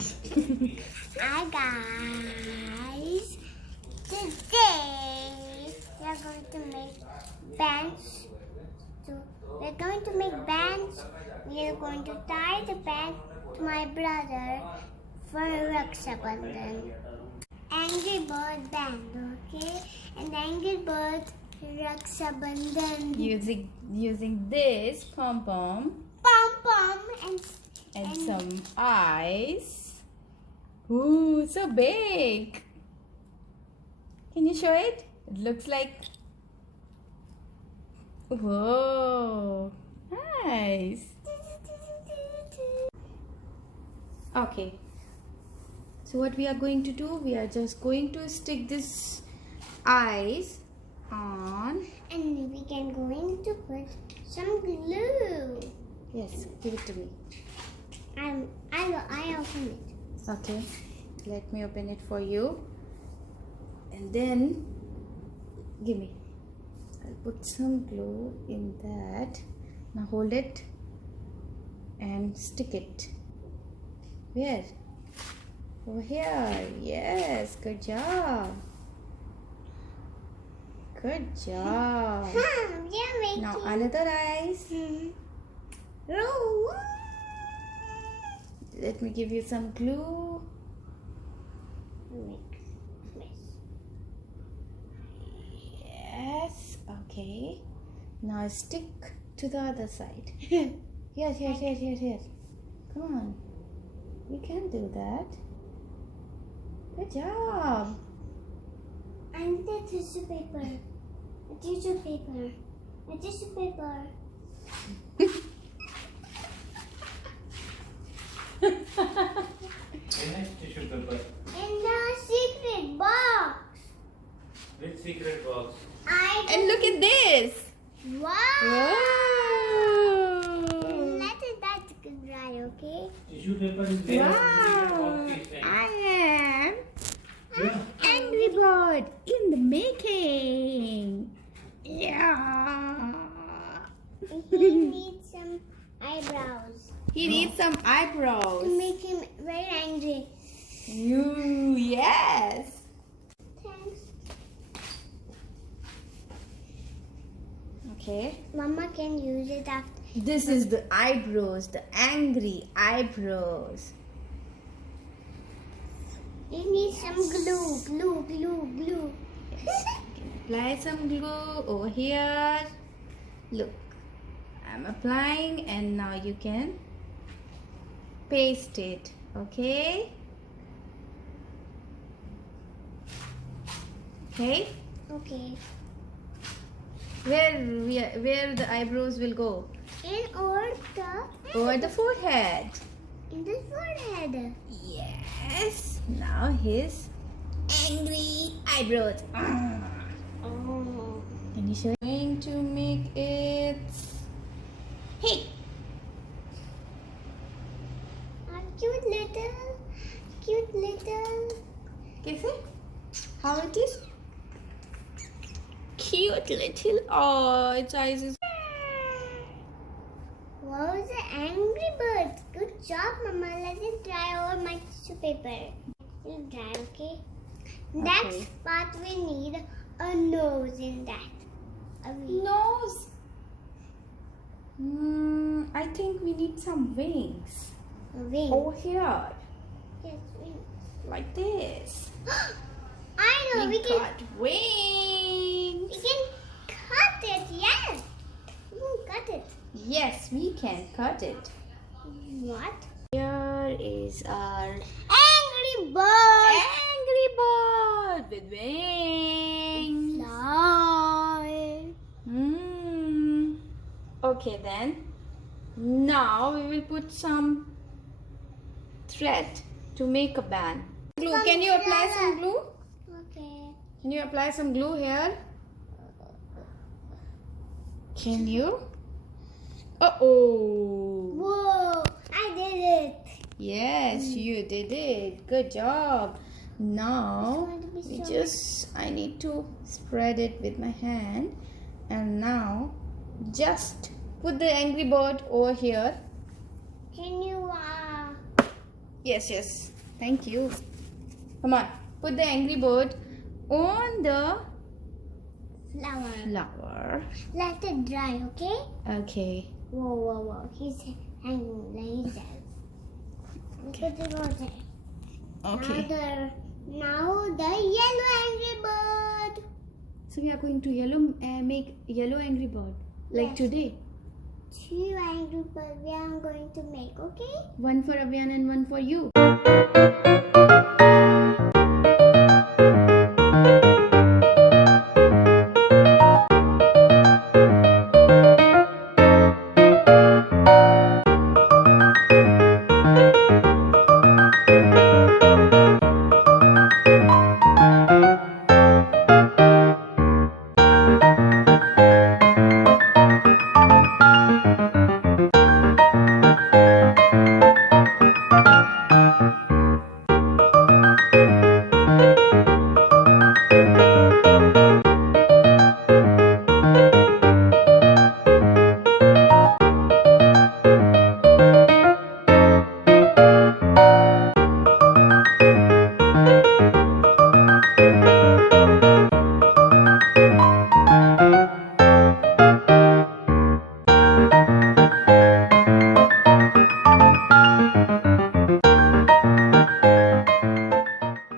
Hi guys, today we are going to make bands. We're going to make bands. We are going to tie the band to my brother for Rakshabandhan. Angry bird band, okay? And angry bird Rakshabandhan. Using this pom-pom Pom-pom and some eyes. Ooh, so big. Can you show it? It looks like... Whoa, nice. Okay. So what we are going to do, we are just going to stick this eyes on. And we can going to put some glue. Yes, give it to me. I open it. Okay, let me open it for you. And then, give me. I'll put some glue in that. Now hold it and stick it. Where? Over here. Yes, good job. Good job. Yeah, making. Now another eyes. Roll. Let me give you some glue. Yes, okay. Now stick to the other side. Here. Come on. You can do that. Good job. And the tissue paper. A tissue paper. A tissue paper. Tissue paper. In the secret box. Which secret box? And look at this. Wow. Wow. Let that dry, okay? Tissue paper is there. Wow. I am Yeah. Angry Bird in the making. Yeah. He needs some eyebrows He needs some eyebrows. to make him very angry. Yes. Thanks. Okay. Mama can use it after. This is the eyebrows, the angry eyebrows. You need some glue. Yes. Apply some glue over here. Look, I'm applying and now you can paste it. Okay. Okay. Okay. Where the eyebrows will go? Over the forehead. In the forehead. Yes. Now his angry eyebrows. Oh. Can you show? Going to make it. Hey. A cute little. Guess it? How it is? Cute little. Oh, its eyes is. Wow, the angry bird. Good job, Mama. Let it dry over my tissue paper. It'll dry, okay? That Okay. part we need a nose in that. A wing. Nose. I think we need some wings. A wing. Over here. Yes, wing. Like this. I know, we can got wings. cut it, yes. We can cut it. Yes, we can cut it. What? Here is our Angry bird. angry bird with wings. Fly. Okay then. Now we will put some thread to make a band. Glue. Can you apply some glue? Okay. Can you apply some glue here? Can you? Uh-oh. Whoa, I did it. Yes, you did it. Good job. Now, It's going to be so I need to spread it with my hand. And now, just put the angry bird over here. Can you Yes, yes. Thank you. Come on. Put the Angry Bird on the Flower. flower. Let it dry, okay? Okay. Whoa, whoa, whoa. He's hanging like that. Put it over there. Okay. Now the yellow Angry Bird. So we are going to make yellow Angry Bird like Yes. today. 2 Angry Birds we are going to make, okay? One for Avyan and one for you.